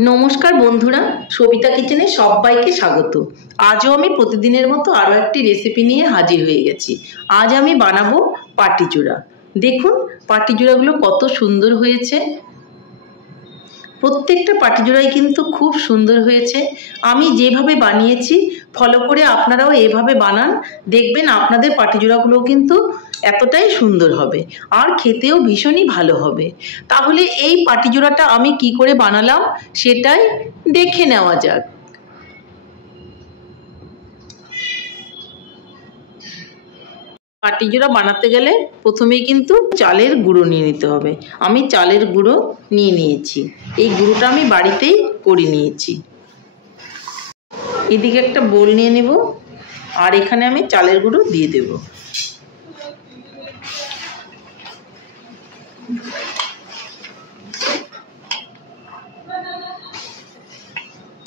নমস্কার বন্ধুরা, সবিতা কিচেনে সবাইকে স্বাগত। আজও আমি প্রতিদিনের মতো আরও একটি রেসিপি নিয়ে হাজির হয়ে গেছি। আজ আমি বানাবো পাটিচূড়া। দেখুন পাটিচূড়াগুলো কত সুন্দর হয়েছে। প্রত্যেকটা পাটিচূড়াই কিন্তু খুব সুন্দর হয়েছে। আমি যেভাবে বানিয়েছি ফলো করে আপনারাও এভাবে বানান, দেখবেন আপনাদের পাটিচূড়াগুলো কিন্তু এতটাই সুন্দর হবে আর খেতেও ভীষণই ভালো হবে। তাহলে এই পাটিচূড়াটা আমি কি করে বানালাম সেটাই দেখে নেওয়া যাক। পাটিচূড়া বানাতে গেলে প্রথমেই কিন্তু চালের গুঁড়ো নিয়ে নিতে হবে। আমি চালের গুঁড়ো নিয়ে নিয়েছি। এই গুঁড়োটা আমি বাড়িতেই করে নিয়েছি। এদিকে একটা বোল নিয়ে নেব আর এখানে আমি চালের গুঁড়ো দিয়ে দেব।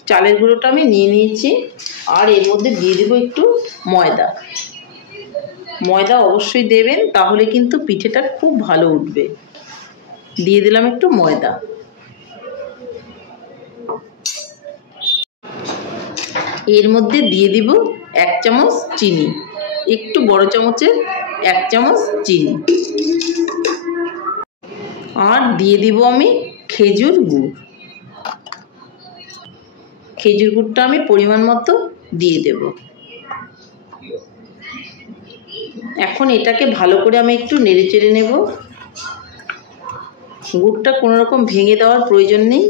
চালের গুঁড়োটা আমি নিয়ে নিয়েছি আর এর মধ্যে দিয়ে দেবো একটু ময়দা। ময়দা অবশ্যই দেবেন, তাহলে কিন্তু পিঠেটা খুব ভালো উঠবে। দিয়ে দিলাম একটু ময়দা। এর মধ্যে দিয়ে দিব 1 চামচ চিনি, একটু বড় চামচের 1 চামচ চিনি। আর দিয়ে দিব আমি খেজুর গুড়। খেজুর গুড়টা আমি পরিমাণ মতো দিয়ে দেব। এখন এটাকে ভালো করে আমি একটু নেড়ে চেড়ে নেব। গুড়টা কোনো রকম ভেঙে দেওয়ার প্রয়োজন নেই,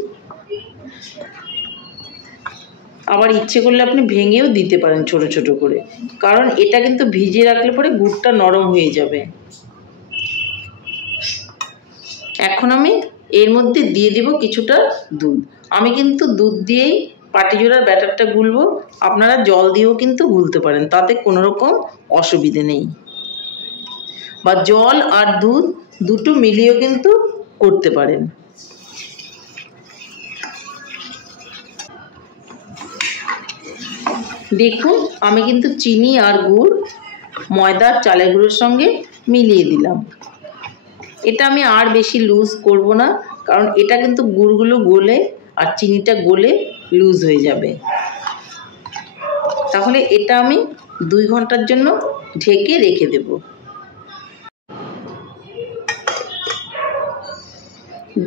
আবার ইচ্ছে করলে আপনি ভেঙেও দিতে পারেন ছোট ছোট করে, কারণ এটা কিন্তু ভিজিয়ে রাখলে পরে গুড়টা নরম হয়ে যাবে। এখন আমি এর মধ্যে দিয়ে দেব কিছুটা দুধ। আমি কিন্তু দুধ দিয়েই পাটিচূড়ার ব্যাটারটা গুলবো, আপনারা জল দিয়েও কিন্তু গুলতে পারেন, তাতে কোনো রকম অসুবিধে নেই। বা জল আর দুধ দুটো মিলিয়েও কিন্তু করতে পারেন। দেখুন আমি কিন্তু চিনি আর গুড় ময়দা চালের গুঁড়োর সঙ্গে মিলিয়ে দিলাম। এটা আমি আর বেশি লুজ করব না, কারণ এটা কিন্তু গুড়গুলো গলে আর চিনিটা গলে লুজ হয়ে যাবে। তাহলে এটা আমি 2 ঘন্টার জন্য ঢেকে রেখে দেব।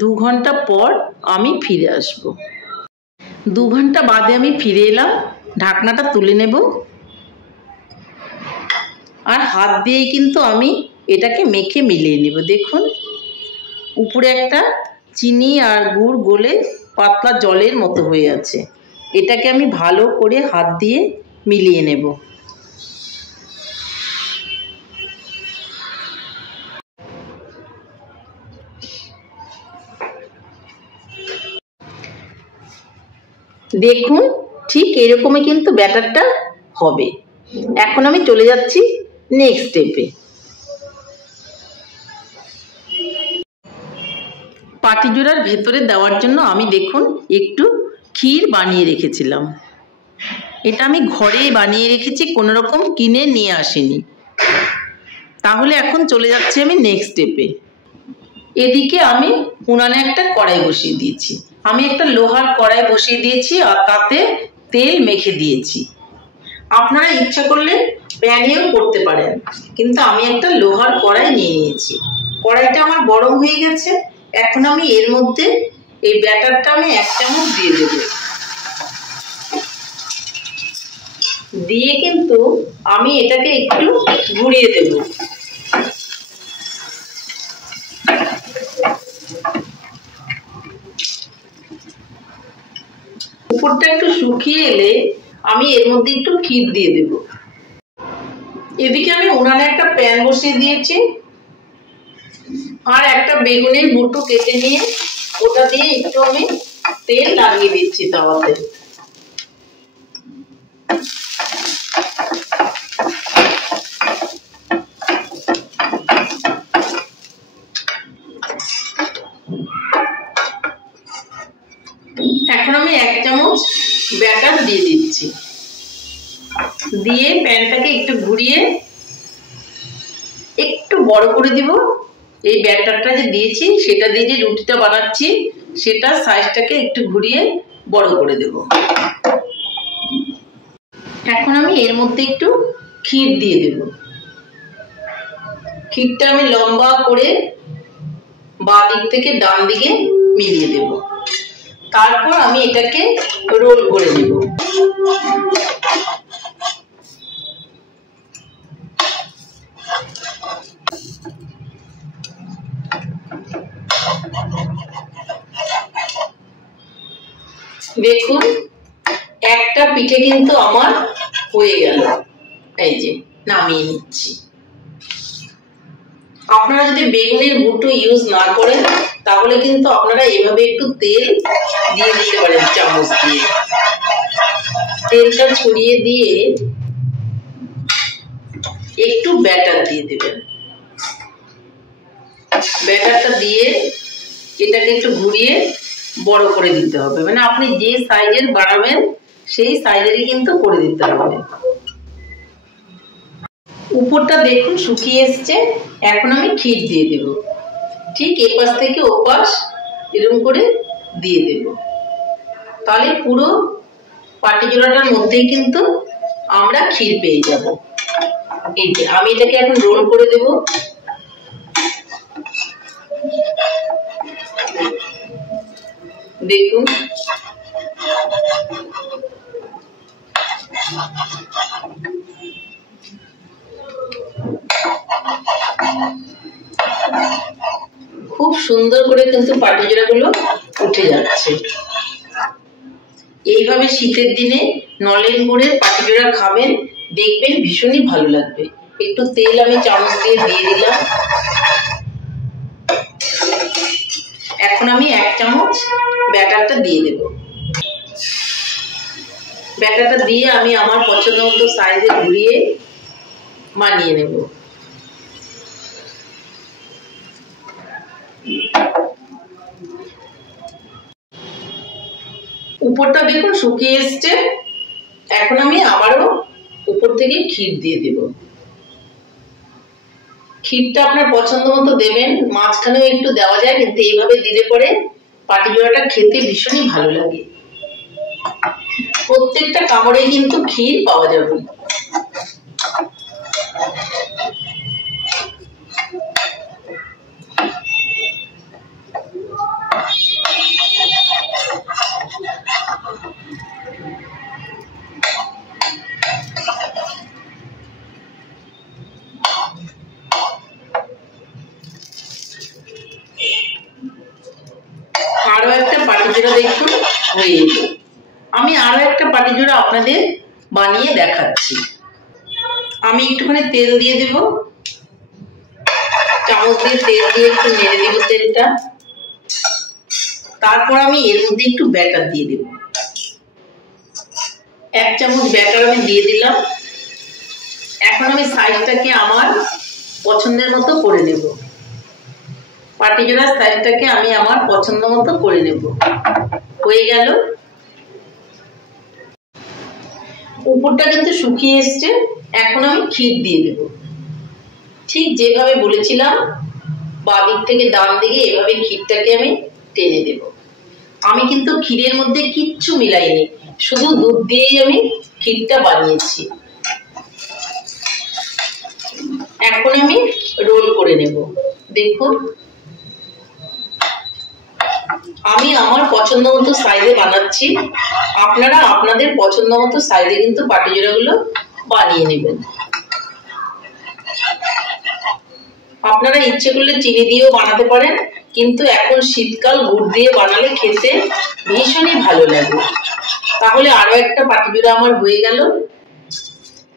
2 ঘন্টা পর আমি ফিরে আসব। 2 ঘন্টা বাদে আমি ফিরে এলাম। ঢাকনাটা তুলে নেব আর হাত দিয়ে কিন্তু আমি এটাকে মেখে মিলিয়ে নেব। দেখুন উপরে একটা চিনি আর গুড় গলে পাতলা জলের মতো হয়ে আছে। এটাকে আমি ভালো করে হাত দিয়ে মিলিয়ে নেব। দেখুন ঠিক এরকমই কিন্তু ব্যাটারটা হবে। এখন আমি চলে যাচ্ছি নেক্সট স্টেপে। পাটিচূড়ার ভেতরে দেওয়ার জন্য আমি দেখুন একটু ক্ষীর বানিয়ে রেখেছিলাম। এটা আমি ঘরে বানিয়ে রেখেছি, কোনো রকম কিনে নিয়ে আসিনি। তাহলে এখন চলে যাচ্ছি আমি নেক্সট স্টেপে। এদিকে আমি উনানে একটা কড়াই বসিয়ে দিয়েছি। আমি একটা লোহার কড়াই বসিয়ে দিয়েছি আর তাতে তেল মেখে দিয়েছি। আপনারা ইচ্ছা করলে প্যানেও করতে পারেন, কিন্তু আমি একটা লোহার কড়াই নিয়ে নিয়েছি। কড়াইটা আমার গরম হয়ে গেছে। এখন আমি এর মধ্যে এই ব্যাটারটা আমি 1 চামচ দিয়ে দেব। দিয়ে কিন্তু আমি এটাকে একটু ঘুরিয়ে দেব। উপরটা একটু শুকিয়ে এলে আমি এর মধ্যে একটু ক্ষীর দিয়ে দেব। এদিকে আমি উনানে একটা প্যান বসিয়ে দিয়েছি আর একটা বেগুনের বুটো কেটে নিয়ে ওটা দিয়ে একটু আমি তেল লাগিয়ে দিচ্ছি তাওয়াতে। এখন আমি 1 চামচ ব্যাটার দিয়ে দিচ্ছি। দিয়ে প্যানটাকে একটু ঘুরিয়ে একটু বড় করে দিব। এই ব্যাটারটা যে দিয়েছি সেটা দিয়ে যে রুটিটা বানাচ্ছি সেটা সাইজটাকে একটু ঘুরিয়ে বড় করে দেব। এখন আমি এর মধ্যে একটু ক্ষীর দিয়ে দেব। ক্ষীরটা আমি লম্বা করে বাঁ দিক থেকে ডান দিকে মিলিয়ে দেব। তারপর আমি এটাকে রোল করে নেব। দেখুন একটা পিঠে কিন্তু আমার হয়ে গেল। এই যে নামিয়ে নিচ্ছি। আপনারা যদি বেগুনের বুটো ইউজ না করেন তাহলে কিন্তু আপনারা এভাবে একটু তেল দিয়ে দিতে পারেন, চামচ দিয়ে তেলটা ছড়িয়ে দিয়ে একটু ব্যাটার দিয়ে দেবেন। ব্যাটারটা দিয়ে এটাকে একটু ঘুরিয়ে বড় করে দিতে হবে, মানে আপনি যে সাইজের বানাবেন সেই সাইজেরই কিন্তু করে দিতে হবে। উপরটা দেখুন শুকিয়ে এসছে। এখন আমি ক্ষীর দিয়ে দেব। ঠিক এপাশ থেকে ওপাশ এরকম করে দিয়ে দেব। তাহলে পুরো পাটিজোড়াটার মধ্যেই কিন্তু আমরা ক্ষীর পেয়ে যাব। এই যে আমি এটাকে এখন রোল করে দেব। দেখুন খুব সুন্দর করে কিন্তু পাটিজোড়াগুলো উঠে যাচ্ছে। এইভাবে শীতের দিনে নলেন গুড়ের পাটিজোড়া খাবেন, দেখবেন ভীষণই ভালো লাগবে। একটু তেল আমি চামচ দিয়ে দিলাম। এখন আমি 1 চামচ ব্যাটারটা দিয়ে দেব। ব্যাটারটা দিয়ে আমি আমার পছন্দ মতো সাইজে ঘুরিয়ে বানিয়ে নেব। উপরটা দেখুন শুকিয়ে এসছে। এখন আমি আবারও উপর থেকে ক্ষীর দিয়ে দেব। ক্ষীরটা আপনার পছন্দ মতো দেবেন, মাঝখানেও একটু দেওয়া যায়, কিন্তু এইভাবে দিলে পরে পাটিজোড়াটা খেতে ভীষণই ভালো লাগে। প্রত্যেকটা কামড়ে কিন্তু ক্ষীর পাওয়া যাবে। আরো একটা পাটিজোড়া দেখুন হয়ে গেল। আমি আরো একটা পাটিজোড়া আপনাদের বানিয়ে দেখাচ্ছি। আমি একটুখানি তেল দিয়ে দেব। চামচ দিয়ে তেল দিয়ে একটু নেড়ে দেব তেলটা। তারপর আমি এর মধ্যে একটু ব্যাটার দিয়ে দেব। 1 চামচ ব্যাটার আমি দিয়ে দিলাম। এখন আমি সাইজটাকে আমার পছন্দের মতো করে নেব। পাটিজোড়ার সাইজটাকে আমি আমার পছন্দ মতো করে নেব। হয়ে গেল। উপরটা কিন্তু শুকিয়ে এসছে। এখন আমি ক্ষীর দিয়ে দেব। ঠিক যেভাবে বলেছিলাম বাঁ দিক থেকে ডান দিকে এভাবে ক্ষীরটাকে আমি টেনে দেব। আমি কিন্তু ক্ষীরের মধ্যে কিচ্ছু মিলাইনি, শুধু দুধ দিয়েই আমি ক্ষীরটা বানিয়েছি। এখন আমি রোল করে নেব। দেখুন আমি আমার পছন্দ মতো সাইজে বানাচ্ছি। আপনারা আপনাদের পছন্দ মতো সাইজে কিন্তু পাটিজোড়াগুলো বানিয়ে নেবেন। আপনারা ইচ্ছে করলে চিনি দিয়েও বানাতে পারেন, কিন্তু এখন শীতকাল গুড় দিয়ে বানালে খেতে ভীষণই ভালো লাগে। তাহলে আরো একটা পাটিজোড়া আমার হয়ে গেল।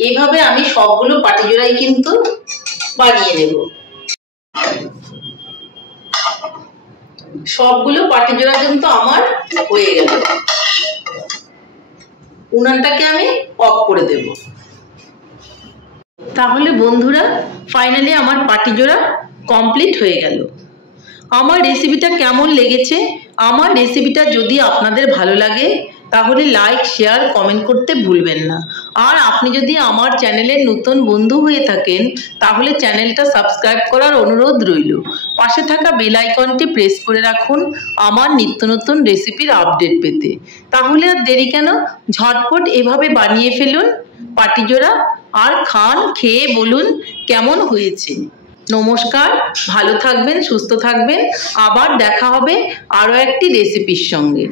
এইভাবে আমি সবগুলো পাটিজোড়াই কিন্তু বানিয়ে নেব। সবগুলো পাটিজোড়া কিন্তু আমার হয়ে গেল। উনানটাকে আমি অফ করে দেব। তাহলে বন্ধুরা ফাইনালি আমার পাটিজোড়া কমপ্লিট হয়ে গেল। আমার রেসিপিটা কেমন লেগেছে? আমার রেসিপিটা যদি আপনাদের ভালো লাগে তাহলে লাইক, শেয়ার, কমেন্ট করতে ভুলবেন না। আর আপনি যদি আমার চ্যানেলের নতুন বন্ধু হয়ে থাকেন তাহলে চ্যানেলটা সাবস্ক্রাইব করার অনুরোধ রইল। পাশে থাকা বেল আইকনটি প্রেস করে রাখুন আমার নিত্য নতুন রেসিপির আপডেট পেতে। তাহলে আর দেরি কেন, ঝটপট এভাবে বানিয়ে ফেলুন পাটিজোড়া আর খান, খেয়ে বলুন কেমন হয়েছে। নমস্কার, ভালো থাকবেন, সুস্থ থাকবেন, আবার দেখা হবে আরও একটি রেসিপির সঙ্গে।